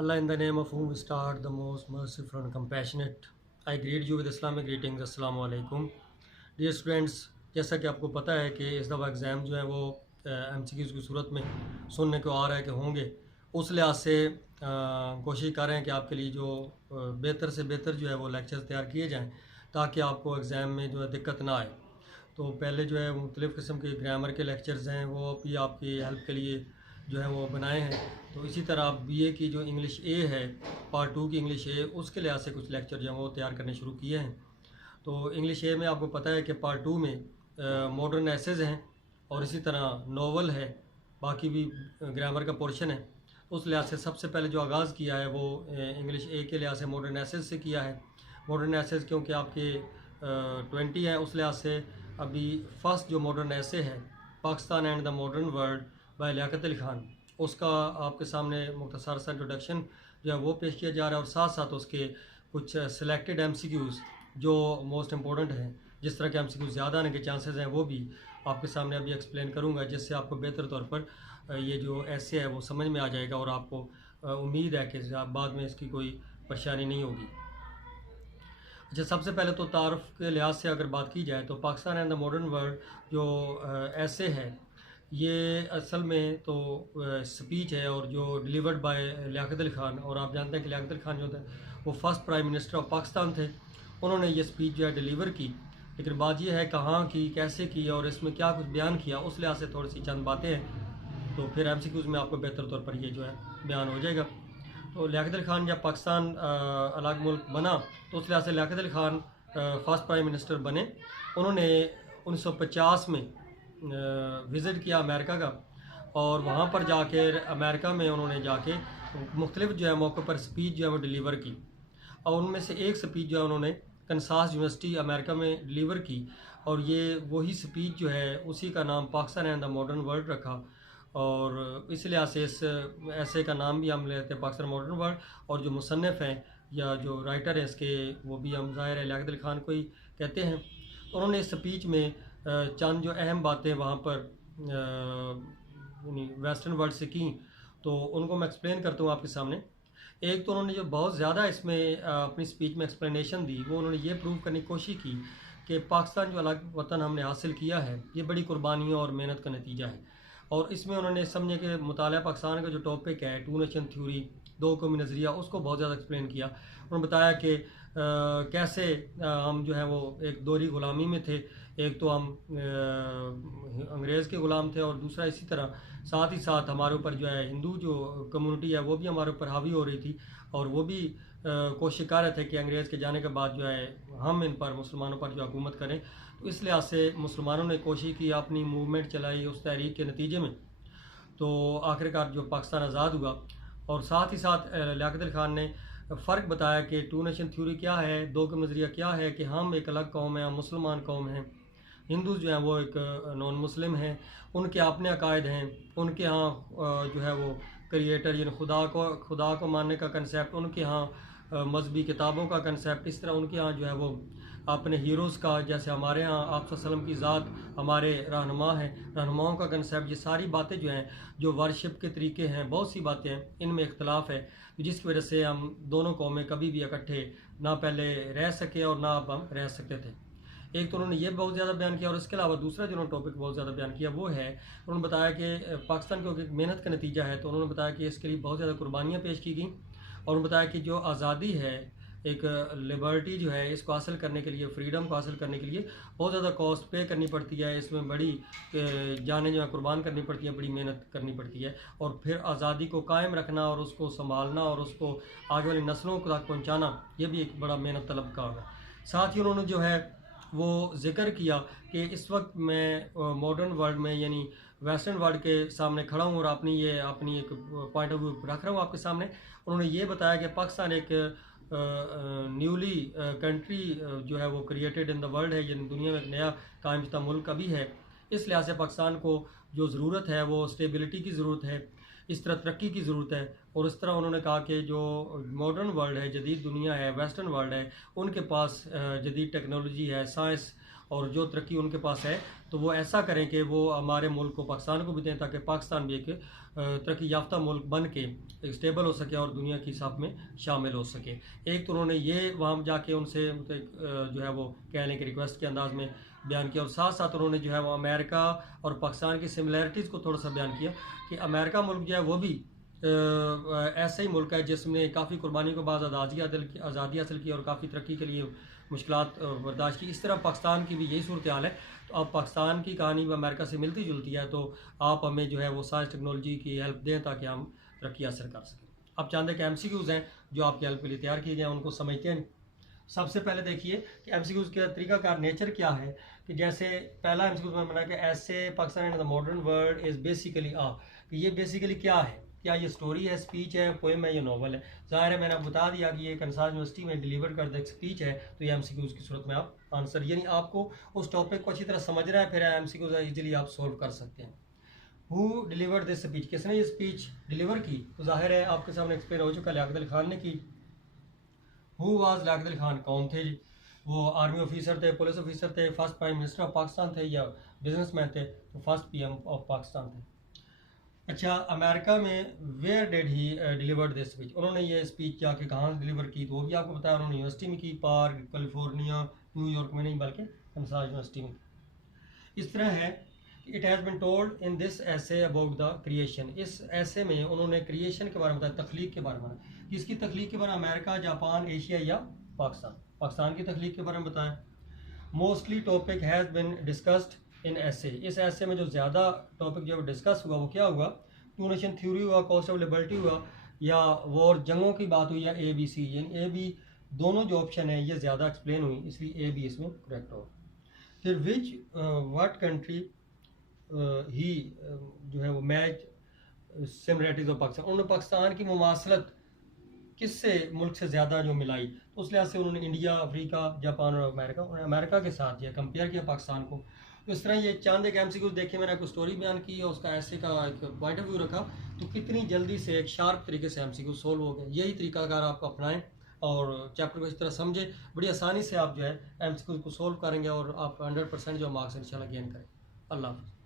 Allah, in the name of whom we start, the most merciful and compassionate. I greet you with Islamic greetings. Assalamu alaikum. Dear students, जैसा कि आपको पता है कि इस दफ़ा एग्ज़ाम जो है वो MCQs की सूरत में सुनने को आ रहा है कि होंगे, उस लिहाज से कोशिश कर रहे हैं कि आपके लिए जो बेहतर से बेहतर जो है वो लेक्चर्स तैयार किए जाएँ ताकि आपको एग्ज़ाम में जो है दिक्कत ना आए। तो पहले जो है मुख्तलिफ़ किस्म के ग्रामर के लेक्चर्स हैं वो भी आपकी हेल्प के लिए जो है वो बनाए हैं। तो इसी तरह आप बीए की जो इंग्लिश ए है, पार्ट 2 की इंग्लिश ए, उसके लिहाज से कुछ लेक्चर जो हैं वो तैयार करने शुरू किए हैं। तो इंग्लिश ए में आपको पता है कि पार्ट 2 में मॉडर्न एसेज हैं और इसी तरह नॉवल है, बाकी भी ग्रामर का पोर्शन है। उस लिहाज से सबसे पहले जो आगाज़ किया है वो इंग्लिश ए के लिहाज से मॉडर्न एसेज से किया है। मॉडर्न एसेज क्योंकि आपके 20 हैं, उस लिहाज से अभी फ़र्स्ट जो मॉडर्न ऐसे है Pakistan and the modern world by Liaquat Ali Khan, उसका आपके सामने मुख्तसर सा इंट्रोडक्शन जो है वो पेश किया जा रहा है और साथ साथ उसके कुछ सिलेक्टेड MCQs जो मोस्ट इम्पोर्टेंट हैं, जिस तरह के MCQs ज़्यादा आने के चांसेस हैं, वो भी आपके सामने अभी एक्सप्लेन करूँगा, जिससे आपको बेहतर तौर पर ये जो ऐसे है वो समझ में आ जाएगा और आपको उम्मीद है कि बाद में इसकी कोई परेशानी नहीं होगी। अच्छा, सबसे पहले तो तारुफ के लिहाज से अगर बात की जाए तो Pakistan and the modern world जो ऐसे है, ये असल में तो स्पीच है और जो डिलीवर्ड बाय लियाकत अली खान, और आप जानते हैं कि लियाकत अली खान जो थे वो first prime minister of Pakistan थे। उन्होंने ये स्पीच जो है डिलीवर की, लेकिन बात ये है कहाँ की, कैसे की और इसमें क्या कुछ बयान किया, उस लिहाज से थोड़ी सी चंद बातें हैं। तो फिर MCQs में आपको बेहतर तौर पर ये जो है बयान हो जाएगा। तो लियाकत अली खान जब पाकिस्तान अलग मुल्क बना तो उस लिहाज से Liaquat Ali Khan first prime minister बने। उन्होंने 1950 में विज़िट किया अमेरिका का, और वहाँ पर जाके अमेरिका में उन्होंने जाके मुख्तलिफ जो है मौक़ों पर स्पीच जो है वो डिलीवर की, और उनमें से एक स्पीच जो है उन्होंने कनसास यूनिवर्सिटी अमेरिका में डिलीवर की, और ये वही स्पीच जो है उसी का नाम Pakistan and the modern world रखा। और इस लिहाज से इस ऐसे का नाम भी हम लेते हैं पाकिस्तान मॉडर्न वर्ल्ड, और जो मुसन्निफ़ हैं या जो राइटर हैं इसके, वो भी हम ज़ाहिर है लियाकत अली खान को ही कहते हैं। तो उन्होंने इस स्पीच में चंद जो अहम बातें वहाँ पर वेस्टर्न वर्ल्ड से की, तो उनको मैं एक्सप्लेन करता हूँ आपके सामने। एक तो उन्होंने जो बहुत ज़्यादा इसमें अपनी स्पीच में एक्सप्लेनेशन दी, वो उन्होंने ये प्रूव करने की कोशिश की कि पाकिस्तान जो अलग वतन हमने हासिल किया है, ये बड़ी कुर्बानियों और मेहनत का नतीजा है। और इसमें उन्होंने समझे कि मुताला पाकिस्तान का जो टॉपिक है, टू नेशन थ्योरी, दो कौमी नज़रिया, उसको बहुत ज़्यादा एक्सप्लेन किया। उन्होंने बताया कि कैसे हम जो है वो एक दोहरी ग़ुलामी में थे, एक तो हम अंग्रेज़ के ग़ुलाम थे और दूसरा इसी तरह साथ ही साथ हमारे ऊपर जो है हिंदू जो कम्युनिटी है वो भी हमारे ऊपर हावी हो रही थी, और वो भी कोशिश कर रहे थे कि अंग्रेज़ के जाने के बाद जो है हम इन पर मुसलमानों पर जो हुकूमत करें। तो इस लिहाज से मुसलमानों ने कोशिश की, अपनी मूवमेंट चलाई, उस तहरीक के नतीजे में तो आखिरकार जो पाकिस्तान आज़ाद हुआ। और साथ ही साथ लियाकत अली खान ने फ़र्क बताया कि टू नेशन थ्योरी क्या है, दो का नज़रिया क्या है, कि हम एक अलग कौम है, हम मुसलमान कौम हैं, हिंदू जो हैं वो एक नॉन मुस्लिम हैं, उनके अपने अकायद हैं, उनके यहाँ जो है वो क्रिएटर यानी खुदा को मानने का कंसेप्ट, उनके यहाँ मजहबी किताबों का कंसेप्ट, इस तरह उनके यहाँ जो है वो अपने हीरोज़ का, जैसे हमारे यहाँ आप सल्लम की ज़ात हमारे रहनुमा हैं, रहनुमाओं का कंसेप्ट, ये सारी बातें जो हैं, जो वर्शिप के तरीके हैं, बहुत सी बातें हैं, इनमें इख्तलाफ है, जिसकी वजह से हम दोनों कौमें कभी भी इकट्ठे ना पहले रह सके और ना अब हम रह सकते थे। एक तो उन्होंने ये बहुत ज़्यादा बयान किया, और इसके अलावा दूसरा जो उन्होंने टॉपिक बहुत ज़्यादा बयान किया वो है, उन्होंने बताया कि पाकिस्तान क्योंकि मेहनत का नतीजा है, तो उन्होंने बताया कि इसके लिए बहुत ज़्यादा कुर्बानियाँ पेश की गई, और उन्होंने बताया कि जो आज़ादी है, एक लिबर्टी जो है, इसको हासिल करने के लिए, फ्रीडम को हासिल करने के लिए बहुत ज़्यादा कॉस्ट पे करनी पड़ती है, इसमें बड़ी जानें जो है कुर्बान करनी पड़ती है, बड़ी मेहनत करनी पड़ती है, और फिर आज़ादी को कायम रखना और उसको संभालना और उसको आगे वाली नस्लों तक पहुँचाना, ये भी एक बड़ा मेहनत तलब काम है। साथ ही उन्होंने जो है वो ज़िक्र किया कि इस वक्त मैं मॉडर्न वर्ल्ड में यानी वेस्टर्न वर्ल्ड के सामने खड़ा हूँ और अपनी एक पॉइंट ऑफ व्यू रख रहा हूँ आपके सामने। उन्होंने ये बताया कि पाकिस्तान एक न्यूली कंट्री जो है वो क्रिएटेड इन द वर्ल्ड है, यानी दुनिया में एक नया कायम शुदा मुल्क अभी है। इस लिहाज से पाकिस्तान को जो ज़रूरत है वो स्टेबिलिटी की ज़रूरत है, इस तरह तरक्की की ज़रूरत है। और इस तरह उन्होंने कहा कि जो मॉडर्न वर्ल्ड है, जदीद दुनिया है, वेस्टर्न वर्ल्ड है, उनके पास जदीद टेक्नोलॉजी है, साइंस और जो तरक्की उनके पास है तो वो ऐसा करें कि वो हमारे मुल्क को, पाकिस्तान को भी दें, ताकि पाकिस्तान भी एक तरक्की याफ्ता मुल्क बन के स्टेबल हो सके और दुनिया की साथ में शामिल हो सके। एक तो उन्होंने ये वहाँ जाके उनसे जो है वो कहने के रिक्वेस्ट के अंदाज में बयान किया, और साथ साथ उन्होंने जो है वो अमेरिका और पाकिस्तान की सिमिलैरिटीज़ को थोड़ा सा बयान किया कि अमेरिका मुल्क जो है वो भी ऐसा ही मुल्क है जिसने काफ़ी कुर्बानी के बाद आज़ादी हासिल की और काफ़ी तरक्की के लिए मुश्किलात बर्दाश्त की। इस तरह पाकिस्तान की भी यही सूरत हाल है। तो अब पाकिस्तान की कहानी भी अमेरिका से मिलती जुलती है, तो आप हमें जो है वो साइंस टेक्नोलॉजी की हेल्प दें ताकि हम तरक्की हासिल कर सकें। अब चंद एक MCQs हैं जो आपकी हेल्प के लिए तैयार किए गए हैं, उनको समझते हैं। सबसे पहले देखिए कि MCQs का तरीकाकार नेचर क्या है। कि जैसे पहला MCQ में बना कि ऐसे Pakistan in the modern world is basically कि ये बेसिकली क्या है, क्या ये स्टोरी है, स्पीच है, पोएम है या नॉवल है। ज़ाहिर है मैंने आपको बता दिया कि ये कंसार यूनिवर्सिटी में डिलीवर कर एक स्पीच है, तो ये MCQs की सूरत में आप आंसर, यानी आपको उस टॉपिक को अच्छी तरह समझना है, फिर MCQs ईजिली आप सोल्व कर सकते हैं। हु डिलीवर दिस स्पीच, किसने ये स्पीच डिलीवर की, तो जाहिर है आपके सामने एक्सप्लेन हो चुका, लियाकत अली खान ने की। हु वाज लियाकत अली खान, कौन थे जी? वो आर्मी ऑफिसर थे, पुलिस ऑफिसर थे, first prime minister of Pakistan थे, या बिजनेसमैन थे? तो फर्स्ट PM ऑफ पाकिस्तान थे। अच्छा, अमेरिका में where did he delivered this speech, उन्होंने ये स्पीच जाके कहाँ डिलीवर की, तो वो भी आपको बताया। उन्होंने यूनिवर्सिटी में की, पार्क, कैलिफोर्निया, न्यूयॉर्क में नहीं बल्कि कंसास यूनिवर्सिटी में। इस तरह है, it has been told in this ऐसे अबाउट द क्रिएशन, इस ऐसे में उन्होंने क्रिएशन के बारे में बताया, तख्लीक के बारे में। किसकी तख्लीक के बारे में? अमेरिका, जापान, एशिया या पाकिस्तान? पाकिस्तान की तख्लीक के बारे में बताया। Mostly topic has been discussed in ऐसे, इस ऐसे में जो ज़्यादा टॉपिक जो डिस्कस हुआ वो क्या हुआ? टू नेशन थ्योरी हुआ, कॉस्ट ऑफ लिबर्टी हुआ, या वॉर, जंगों की बात हुई, या ABC, यानी AB दोनों जो ऑप्शन है ये ज़्यादा एक्सप्लेन हुई, इसलिए AB इसमें करेक्ट होगा। फिर विच व्हाट कंट्री ही जो है वो मैच सिमिलरिटीज ऑफ पाकिस्तान, उन्होंने पाकिस्तान की मुमासलत किससे मुल्क से ज़्यादा जो मिलाई, तो उस लिहाज से उन्होंने इंडिया, अफ्रीका, जापान और अमेरिका, उन्होंने अमेरिका के साथ यह कंपेयर किया पाकिस्तान को। तो इस तरह ये चंद एक MCQs देखे, मैंने आपको स्टोरी बयान की और उसका ऐसे का एक पॉइंट ऑफ व्यू रखा, तो कितनी जल्दी से एक शार्प तरीके से MCQ सोल्व हो गए। यही तरीका अगर आप अपनाएं और चैप्टर को इस तरह समझे, बड़ी आसानी से आप जो है MCQ को सोल्व करेंगे और आप 100% जो मार्क्स इंशाल्लाह गेन करें। अल्लाह हाफ़िज़।